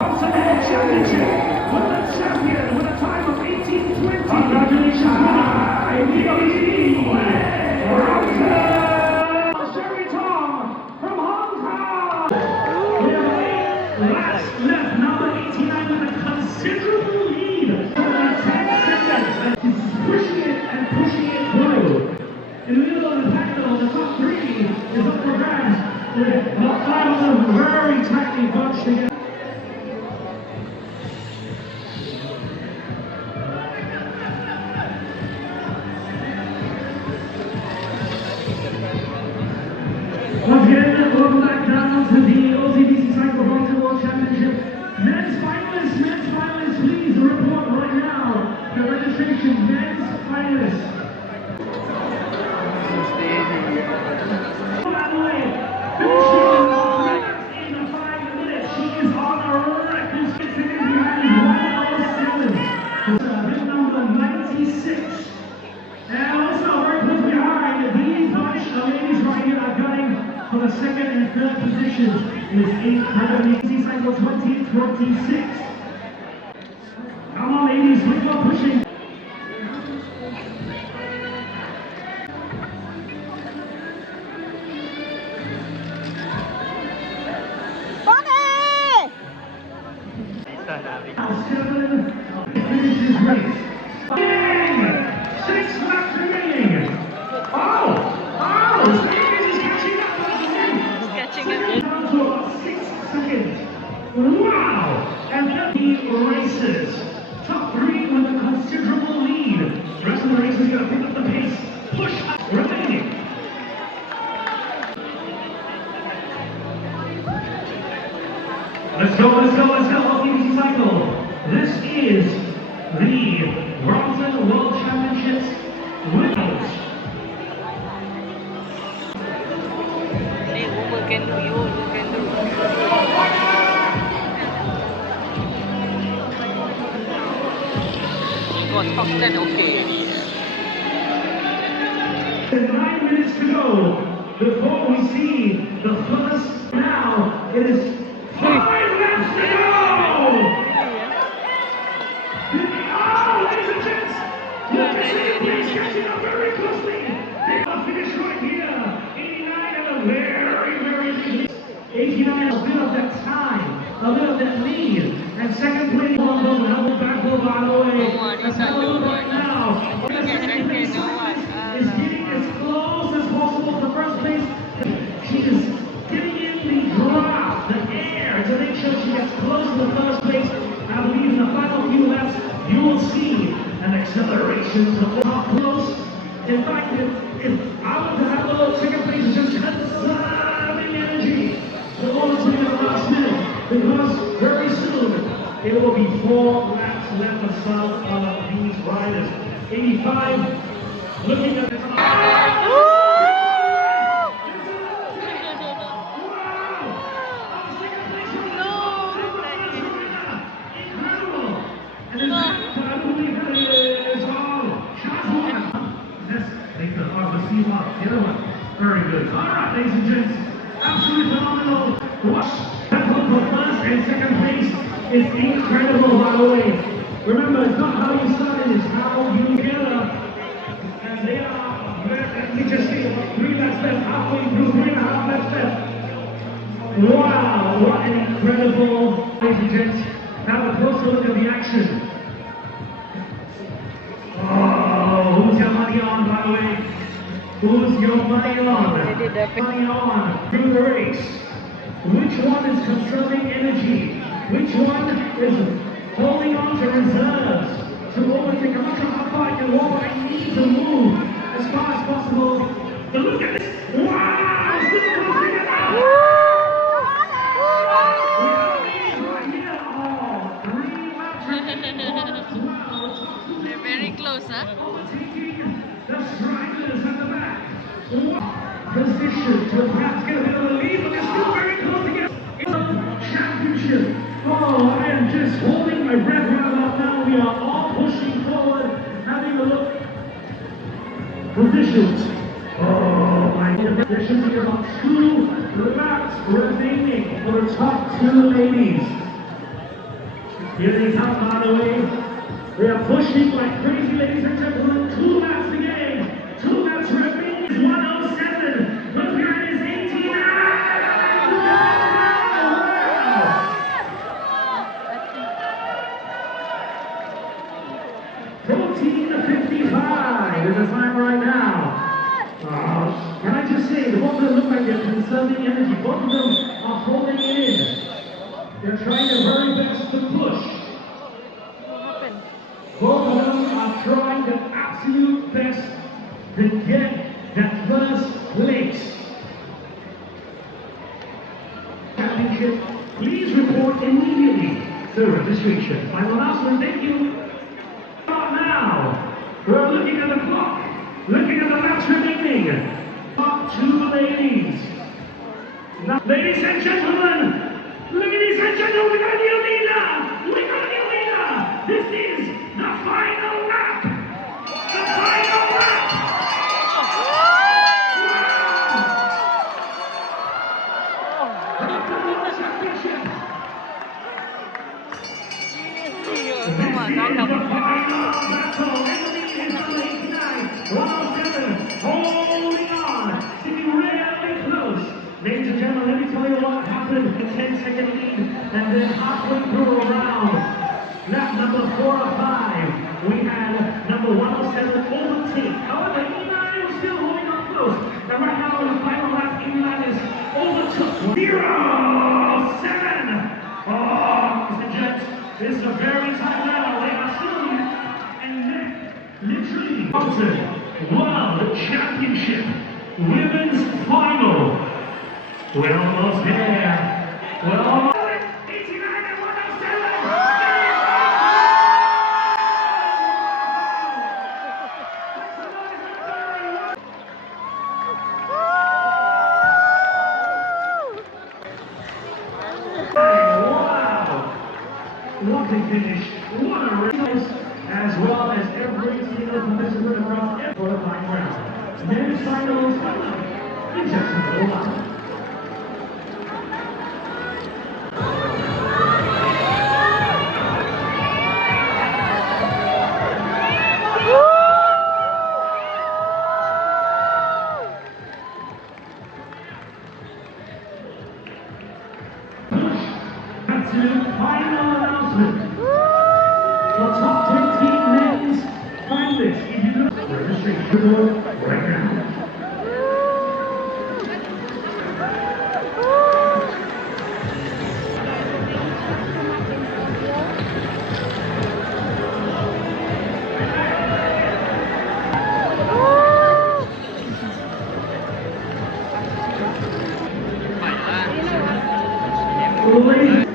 Brompton World Championship with the champion with a time of 18:20. Congratulations, Sherry Tom from Hong Kong. Last left, number 89 with a considerable lead. 10 seconds. He's pushing it and pushing it through. In the middle of the pack, though, the top three is up for grabs. All five of them very tightly bunched together. Once again, welcome back down to the OCBC Cycle Brompton World Championship. Men's finalists, please report right now. The registration, men's finalists. By the way, finishing in the 5 minutes, she is on a record. 6 seconds behind is 107. Big number 96. And also very close behind, these bunch of ladies right here are gunning for the second and third position. It is OCBC Cycle 2026. Come on, ladies, keep on pushing. Finish this race. 6 laps remaining. Oh, Steve is catching up. Down to about 6 seconds. Wow! And 30 races. Top 3 with a considerable lead. The rest of the race is going to pick up the pace. Push up remaining. Let's go. OCBC Cycle. This is the Brompton World Championships winners. Can do, you can do. Got top 10, okay. 9 minutes to go before we see the first. Now it is 5 laps to go. Ladies and gents, look at second place catching up very closely. They will finish right here. 89 and a very lead. 89, a bit of that time, a bit of that lead. And second place, one goes and help back by the way. Let's have a look right now. The second place is getting as close as possible to first place. She is getting in the draft, the air, to make sure she gets close to the first place. I believe in the final few laps, you will see an acceleration to the top close. In fact, if I were to have a look, second place is just conserving energy. The moment to the last minute, because very soon it will be 4 laps left of some of these riders. 85, looking at the very good. All right, ladies and gents, absolutely phenomenal. Watch that for first and second place is incredible, by the way. Remember, it's not how you start, it's how you get up. And they are, let me just say, about 3 laps left, halfway through, 3.5 laps left. Wow, what an incredible, ladies and gents. Have a closer look at the action. Oh, who's your money on, by the way? Who's your money on? Money on through the race. Which one is conserving energy? Which one is holding on to reserves to overtake? I'm not sure how far I can walk, but I need to move as far as possible. But look at this! Wow! Still closing it out! They're very close, huh? Overtaking the stragglers at the back. Position to perhaps get a bit of a lead, but they're still very close together. It's a championship. Oh, I am just holding my breath right about now. We are all pushing forward, having a look. Positions. Oh my goodness. There should be about 2 laps remaining for the top 2 ladies. Here they come, by the way. They are pushing like crazy, ladies and gentlemen. 2 laps to game. 2 laps remaining. It's 107. Look here, it is 89. Wow! 14:55 is the time right now. Can I just say, both of them look like they're conserving energy. Both of them are holding it in. They're trying their very best to push. Both of them are trying their absolute best to get that first place. Championship, please report immediately to registration. Final announcement, thank you. Now, we're looking at the clock, looking at the laps remaining. Top 2 ladies. Now, ladies and gentlemen, ladies and gentlemen, we got a new leader. We got a new leader. This is the final lap. The final lap. Wow. The Brompton Championship. This is the final battle. And the lead is number 89. 107. Holding on. Sitting really close. Ladies and gentlemen, let me tell you what happened. A 10-second lead, and then halfway through a round, lap number 4 or 5, we had number 107 overtake. However, 89 was still holding on close. And right now, in the final lap, 89 is overtook 0-7. Oh, Mr. Jets, this is a very tight battle. They are still in, and then literally, Brompton World Championship Women's Final. We're almost there. We're almost 89 and 107. Wow! What a finish. What a race. As well as every single participant across every qualifying round. Men's finals coming up in Jacksonville, Ohio. Final announcement for top 10 team men's finalists. If you look, registration right now. Ladies